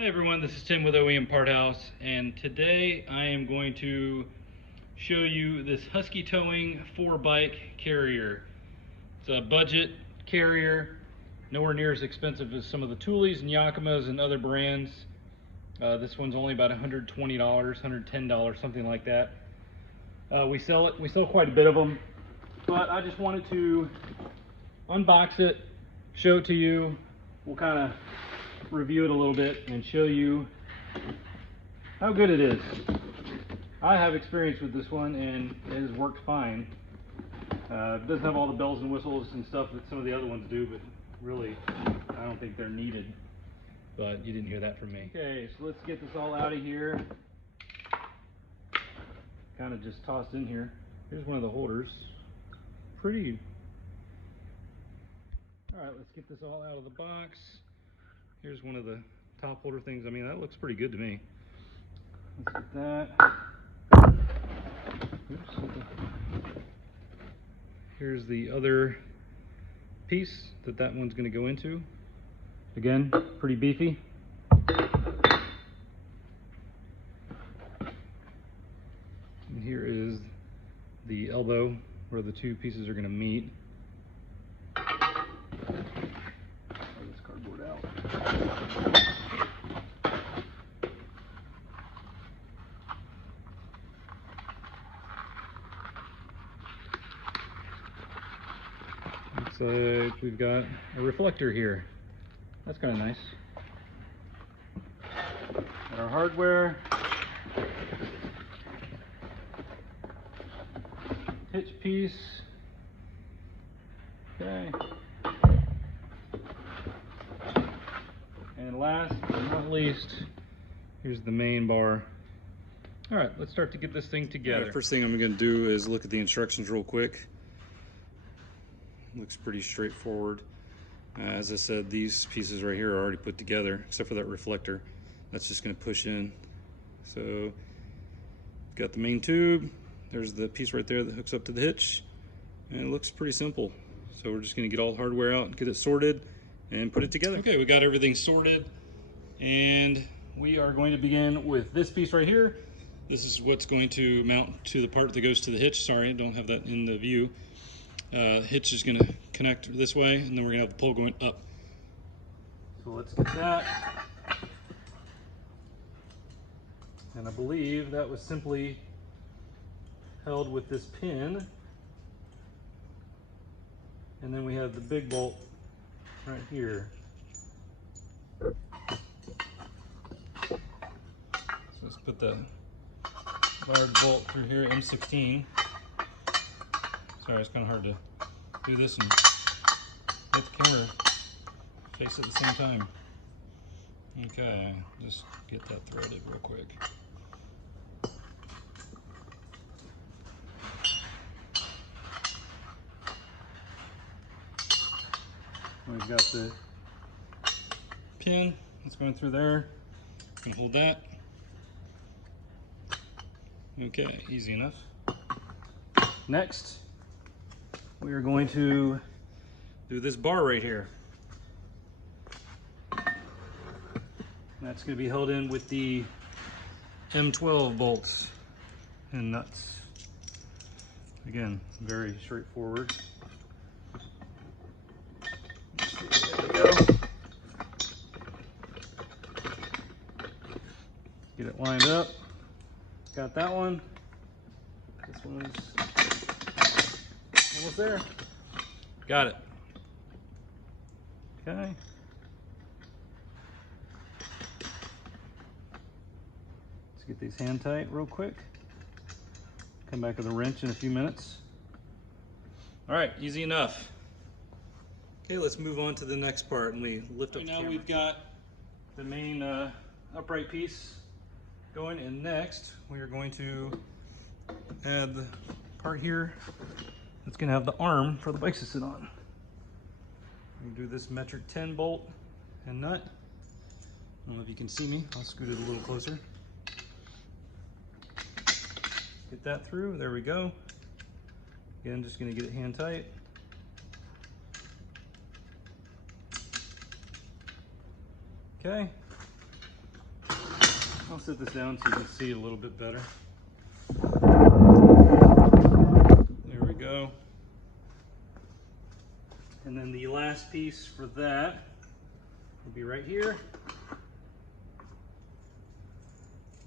Hey everyone, this is Tim with OEM Part House, and today I am going to show you this Husky Towing 4-bike carrier. It's a budget carrier, nowhere near as expensive as some of the Thules and Yakimas and other brands. This one's only about $120, $110, something like that. We sell quite a bit of them, but I just wanted to unbox it, show it to you. We'll kind of review it a little bit and show you how good it is. I have experience with this one and it has worked fine. It doesn't have all the bells and whistles and stuff that some of the other ones do, but really I don't think they're needed. But you didn't hear that from me. Okay, so let's get this all out of here. Kind of just tossed in here. Here's one of the holders. Pretty. Alright, let's get this all out of the box. Here's one of the top holder things. I mean, that looks pretty good to me. Let's get that. Oops. Here's the other piece that one's going to go into. Again, pretty beefy. And here is the elbow where the two pieces are going to meet. Cardboard out. Looks like we've got a reflector here. That's kind of nice. Got our hardware. Hitch piece. Okay. And last but not least, here's the main bar. All right, let's start to get this thing together. Yeah, first thing I'm going to do is look at the instructions real quick. Looks pretty straightforward. As I said, these pieces right here are already put together, except for that reflector. That's just going to push in. So, got the main tube. There's the piece right there that hooks up to the hitch. And it looks pretty simple. So we're just going to get all the hardware out and get it sorted and put it together. Okay, we got everything sorted, and we are going to begin with this piece right here. This is what's going to mount to the part that goes to the hitch. Sorry, I don't have that in the view. Hitch is going to connect this way, and then we're going to have the pole going up. So let's get that. And I believe that was simply held with this pin. And then we have the big bolt right here. So let's put the large bolt through here, M16. Sorry, it's kind of hard to do this and get the camera face at the same time. Okay, just get that threaded real quick. We've got the pin that's going through there. You can hold that. Okay, easy enough. Next, we are going to do this bar right here. That's going to be held in with the M12 bolts and nuts. Again, very straightforward. There we go. Get it lined up. Got that one. This one's almost there. Got it. Okay. Let's get these hand tight real quick. Come back with a wrench in a few minutes. All right, easy enough. Okay, let's move on to the next part, and we lift up the camera. Now we've got the main upright piece going, and next we are going to add the part here that's going to have the arm for the bikes to sit on. We do this metric 10 bolt and nut. I don't know if you can see me. I'll scoot it a little closer. Get that through. There we go. Again, just going to get it hand tight. Okay. I'll set this down so you can see it a little bit better. There we go. And then the last piece for that will be right here.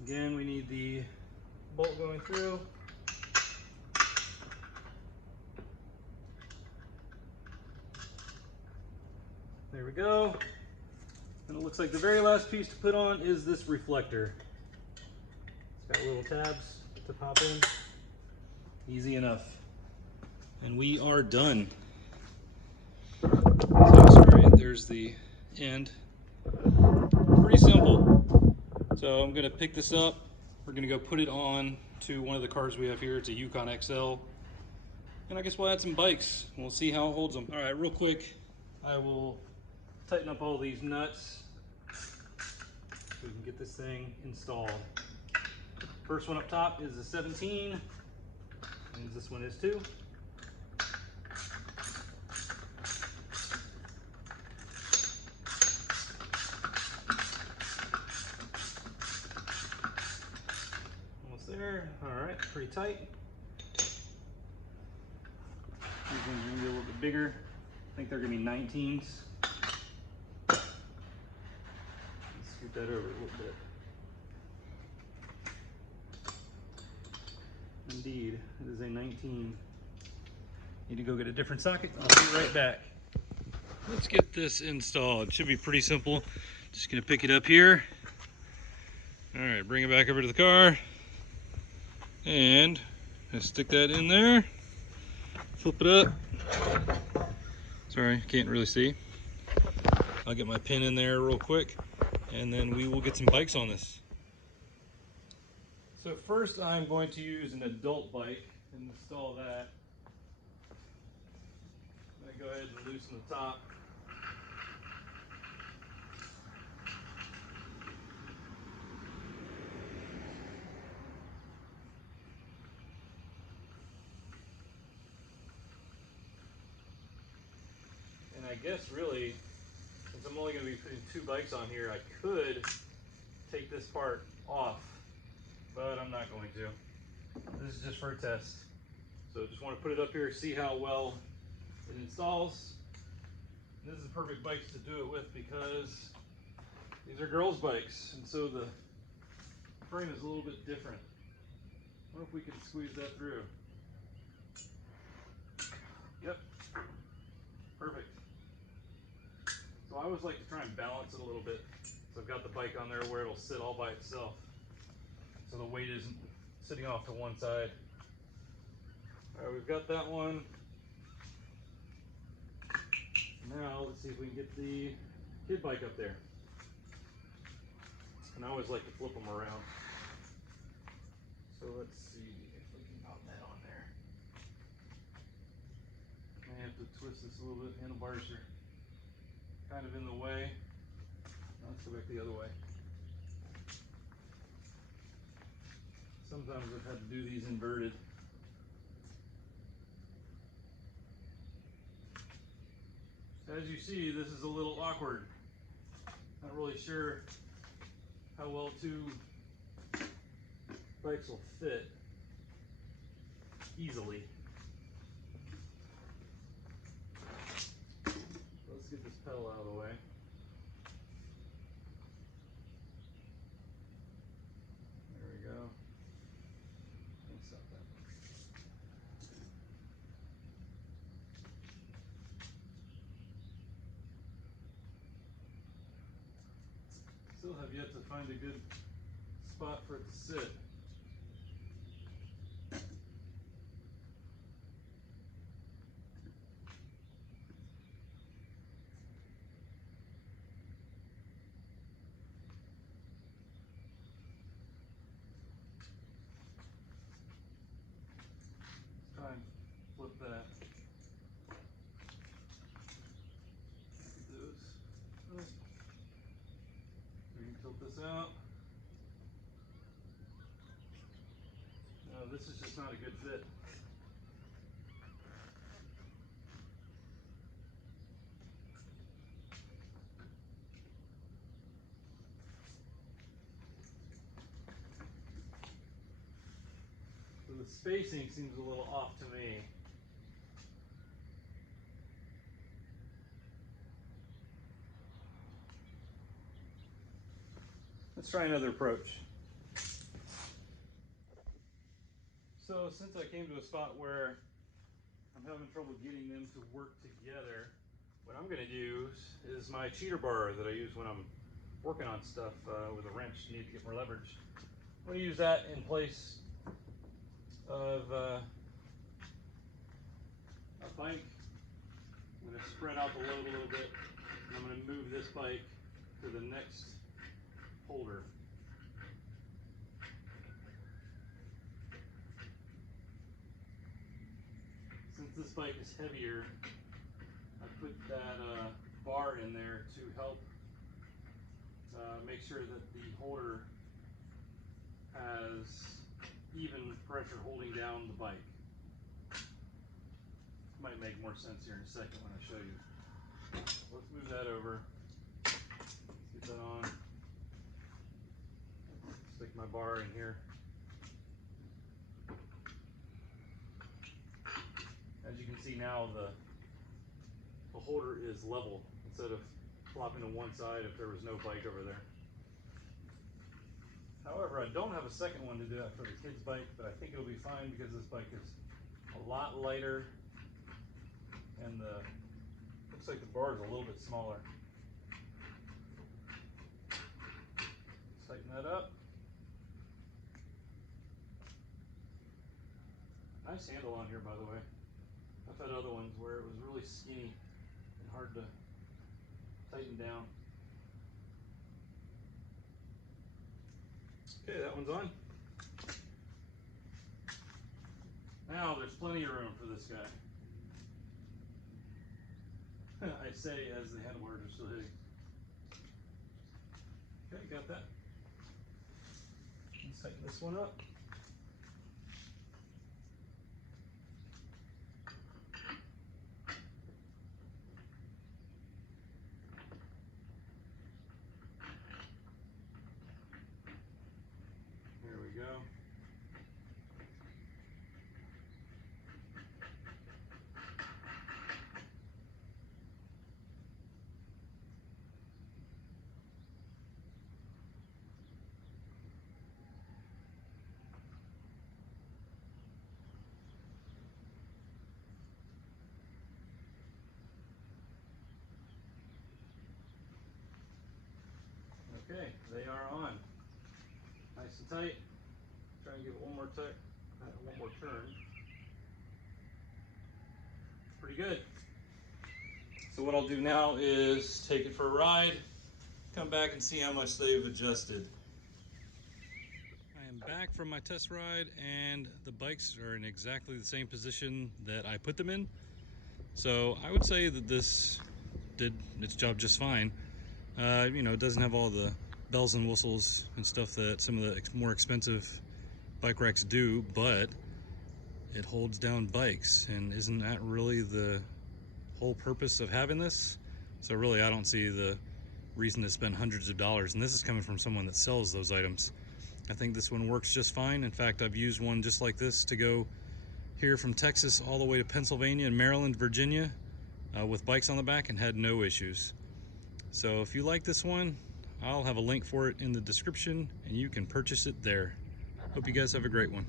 Again, we need the bolt going through. There we go. And it looks like the very last piece to put on is this reflector. It's got little tabs to pop in. Easy enough. And we are done. So sorry, there's the end. Pretty simple. So I'm gonna pick this up. We're gonna go put it on to one of the cars we have here. It's a Yukon XL. And I guess we'll add some bikes. We'll see how it holds them. All right, real quick, I will tighten up all these nuts so we can get this thing installed. First one up top is the 17, and this one is too. Almost there. All right, pretty tight. These ones are gonna be a little bit bigger. I think they're gonna be 19s. Let's scoot that over a little bit. Indeed, it is a 19. Need to go get a different socket. I'll be right back. Let's get this installed. It should be pretty simple. Just gonna pick it up here. All right, bring it back over to the car. And just stick that in there. Flip it up. Sorry, can't really see. I'll get my pin in there real quick, and then we will get some bikes on this. So first I'm going to use an adult bike and install that. I'm going to go ahead and loosen the top. And I guess really, since I'm only going to be putting 2 bikes on here, I could take this part off, but I'm not going to. This is just for a test. So just want to put it up here, see how well it installs. And this is the perfect bikes to do it with because these are girls' bikes, and so the frame is a little bit different. I wonder if we can squeeze that through. Yep, perfect. So I always like to try and balance it a little bit. So I've got the bike on there where it'll sit all by itself. So the weight isn't sitting off to one side. All right, we've got that one. Now let's see if we can get the kid bike up there. And I always like to flip them around. So let's see if we can pop that on there. I have to twist this a little bit. Handlebars are kind of in the way. Now let's go back the other way. Sometimes I've had to do these inverted. As you see, this is a little awkward. Not really sure how well 2 bikes will fit easily. Let's get this pedal out of the way. There we go. Let's stop that. Still have yet to find a good spot for it to sit. Let's try and flip that. Get those. We can tilt this out. No, this is just not a good fit. the spacing seems a little off to me. Let's try another approach. So since I came to a spot where I'm having trouble getting them to work together, what I'm going to use is my cheater bar that I use when I'm working on stuff with a wrench. You need to get more leverage. I'm going to use that in place of a bike. I'm going to spread out the load a little bit, and I'm going to move this bike to the next holder. Since this bike is heavier, I put that bar in there to help make sure that the holder has even pressure holding down the bike. Might make more sense here in a second when I show you. Let's move that over. Let's get that on. Stick my bar in here. As you can see now, the holder is level instead of flopping to one side if there was no bike over there. However, I don't have a second one to do that for the kids' bike, but I think it'll be fine because this bike is a lot lighter and looks like the bar is a little bit smaller. Let's tighten that up. Nice handle on here, by the way. I've had other ones where it was really skinny and hard to tighten down. Okay, that one's on. Now there's plenty of room for this guy. I say as the handlebars are still hitting. Okay, got that. Let's tighten this one up. There we go. Okay, they are on. Nice and tight. Try and give it one more turn. Pretty good. So what I'll do now is take it for a ride, come back and see how much they've adjusted. I am back from my test ride and the bikes are in exactly the same position that I put them in. So I would say that this did its job just fine. You know, it doesn't have all the bells and whistles and stuff that some of the more expensive bike racks do, but it holds down bikes, and isn't that really the whole purpose of having this? So really, I don't see the reason to spend hundreds of dollars, and this is coming from someone that sells those items. I think this one works just fine. In fact, I've used one just like this to go here from Texas all the way to Pennsylvania and Maryland, Virginia, with bikes on the back and had no issues. So if you like this one, I'll have a link for it in the description and you can purchase it there. Hope you guys have a great one.